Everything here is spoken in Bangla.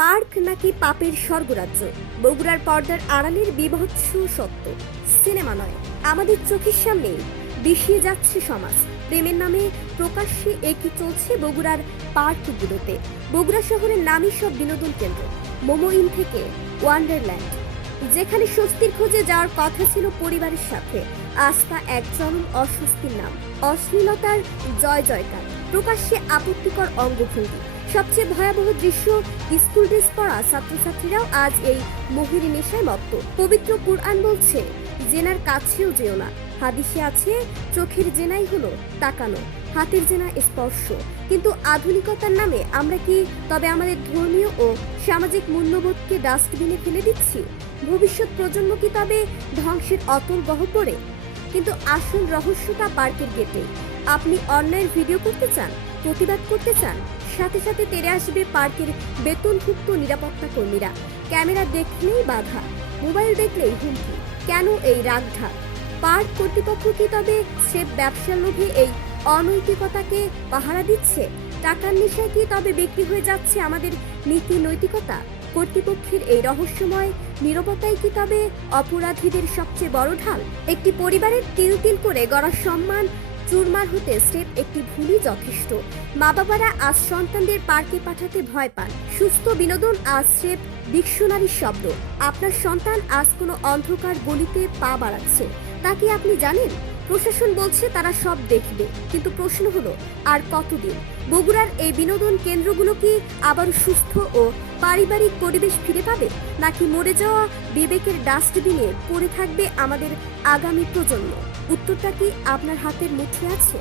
পার্ক নাকি পাপের স্বর্গরাজ্য, বগুড়ার পর্দার আড়ালের বীভৎস সত্য। সিনেমা নয়, আমাদের চোখের সামনে বিষিয়ে যাচ্ছে সমাজ। প্রেমের নামে প্রকাশ্যে একই চলছে বগুড়ার পার্কগুলোতে। বগুড়া শহরের নামই সব বিনোদন কেন্দ্র, মোমো ইন থেকে ওয়ান্ডারল্যান্ড, যেখানে স্বস্তির খোঁজে যাওয়ার কথা ছিল পরিবারের সাথে, আস্থা এক চরম অস্বস্তির নাম। অশ্লীলতার জয় জয়কার, প্রকাশ্যে আপত্তিকর অঙ্গভঙ্গি। সবচেয়ে ভয়াবহ দৃশ্য, স্কুল ড্রেস পরা ছাত্রছাত্রীরাও আজ এই মোহিনী নেশায় মত্ত। পবিত্র কুরআন বলছে, জেনার কাছেও যেও না। হাদিসে আছে, চোখের জেনাই হলো তাকানো, হাতের জেনা স্পর্শ। কিন্তু আধুনিকতার নামে আমরা কি তবে আমাদের ধর্মীয় ও সামাজিক মূল্যবোধকে ডাস্টবিনে ফেলে দিচ্ছি? ভবিষ্যৎ প্রজন্ম কি তবে ধ্বংসের অতল গহ্বরে? কিন্তু আসল রহস্যটা পার্কের গেটে। আপনি অন্যায়ের ভিডিও করতে চান, প্রতিবাদ করতে চান, সাথে সাথে তেড়ে আসবে পার্কের বেতনভুক্ত নিরাপত্তা কর্মীরা। ক্যামেরা দেখলেই বাধা, মোবাইল দেখলেই হুমকি। কেন এই রাগঢাক? পার্ক কর্তৃপক্ষ কি তবে স্রেফ ব্যবসার লোভে এই অনৈতিকতাকে পাহারা দিচ্ছে? টাকার নেশায় কি তবে বিক্রি হয়ে যাচ্ছে আমাদের নীতি নৈতিকতা? কর্তৃপক্ষের এই রহস্যময় নীরবতাই কি তবে অপরাধীদের সবচেয়ে বড় ঢাল? একটি পরিবারের তিল তিল করে গড়া সম্মান চুরমার হতে স্রেফ একটি ভুলই যথেষ্ট। মা বাবারা আজ সন্তানদের পার্কে পাঠাতে ভয় পান। সুস্থ বিনোদন আজ স্রেফ ডিকশনারির শব্দ। আপনার সন্তান আজ কোনো অন্ধকার গলিতে পা বাড়াচ্ছে, তা কি আপনি জানেন? প্রশাসন বলছে তারা সব দেখবে, কিন্তু প্রশ্ন হলো, আর কতদিন? বগুড়ার এই বিনোদন কেন্দ্রগুলো কি আবার সুস্থ ও পারিবারিক পরিবেশ ফিরে পাবে, নাকি মরে যাওয়া বিবেকের ডাস্টবিনে পড়ে থাকবে আমাদের আগামী প্রজন্ম? উত্তরটা কি আপনার হাতের মুঠে আছে?